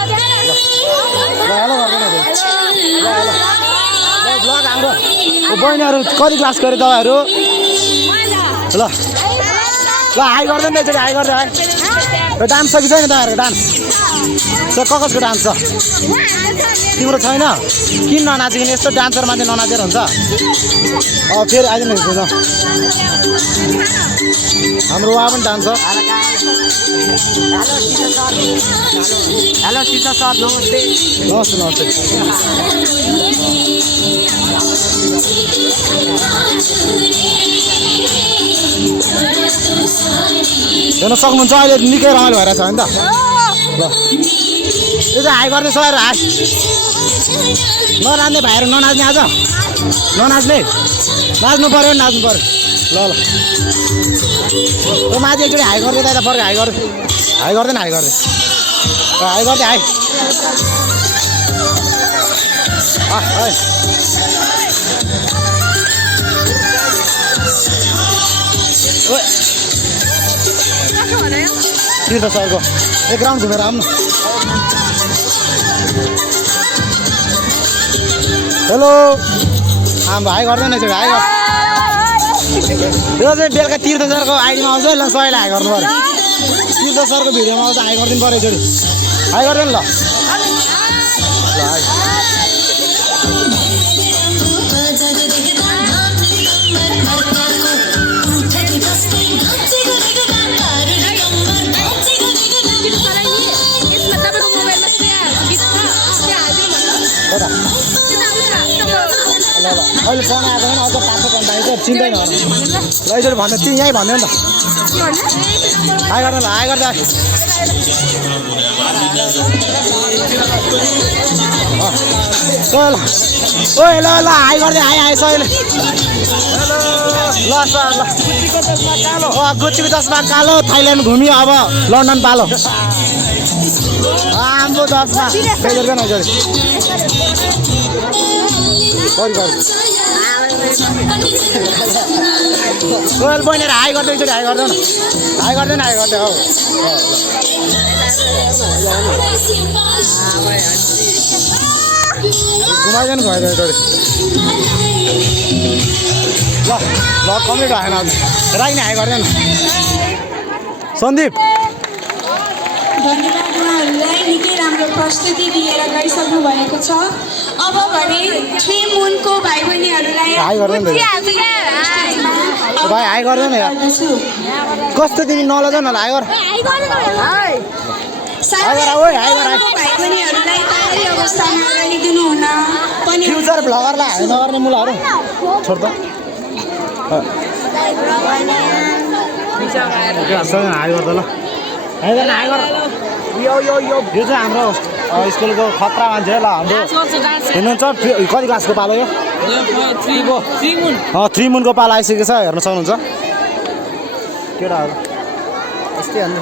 hello गर्दैन blog हाम्रो बहिनीहरू कति क्लास गरे तपाईँहरू ल ल हाई गर्दैन एकचोटि हाई गर्छ है यो डान्स छ कि छैन तपाईँहरूको डान्स सर कसको डान्स छ तिम्रो छैन किन ननाचिकन यस्तो डान्सर मान्छे ननाचेर हुन्छ फेरि आइदिनु हुन्छ हाम्रो उहाँ पनि डान्स छ हेलो टीचर सर नमस्ते नमस्ते नमस्ते हेर्न सक्नुहुन्छ अहिले निकै रमाइलो भइरहेछ होइन त ल यो चाहिँ हाई गर्ने सर हाई ननाच्ने भाइहरू ननाच्ने आज ननाच्ने नाच्नु पऱ्यो नाच्नु पऱ्यो ल ल माथि एकचोटि हाई गर्दै त फर्क हाई गर्दै हाई गर्दैन हाई गर्दै हाई गर्दै हाई तीर्थ सरको एक राउन्ड घुमेर आउनु हेलो हाम्रो हाई गर्दैन एकचोटि हाई गर् यो चाहिँ बेलुका तीर्थ सरको आइडीमा आउँछ ल सबैले हाई गर्नु पऱ्यो तीर्थ सरको भिडियोमा आउँछ हाई गरिदिनु पऱ्यो एकचोटि हाई गर्दैन ल हाई अहिले फोन आएको छैन अझ 500 घन्टा आइन्छ चिन्दैन होला ल यसरी भन्दा चिन् यहीँ भन्दैन त हाई गर्दैन ल हाई गर्दा ल ओए ल ल हाई गर्दै हाई हाई सबैले ल सर ल गुच्चीको चस्मा कालो थाइल्यान्ड घुम्यो अब लन्डन पालो हाम्रो चस्मा फेरि गर्दैन यसरी रोयल बहिनीहरू हाई गर्दै एकचोटि हाई गर्दैन हाई गर्दैन हाई गर्दै हौ घुमाइदैन घुमाइदैन एकचोटि ल ल कम्प्लिट भएन आज राई नै हाई गर्दैन सन्दीप धन्यवाद उहाँहरूलाई निकै राम्रो प्रस्तुति दिएर गइसक्नु भएको छ अब भने थ्री मुनको भाइ बहिनीहरूलाई हाई गर्दैन भाइ हाई गर्दैन यार कस्तो तिमी नलज न हाई गर भाइ बहिनीहरूलाई तयारी अवस्थामा राखिदिनु हुन पनि फ्युचर भ्लगरलाई हाई नगर्ने मुलाहरू छोड त हाई गर्दा ल हाई गर्न हाई गर यो चाहिँ हाम्रो स्कुलको खतरा मान्छे ल हाम्रो हेर्नुहुन्छ कति क्लासको पालो यो 3 मुनको पालो आइसकेको छ हेर्न सक्नुहुन्छ केटाहरू यस्तै अन्त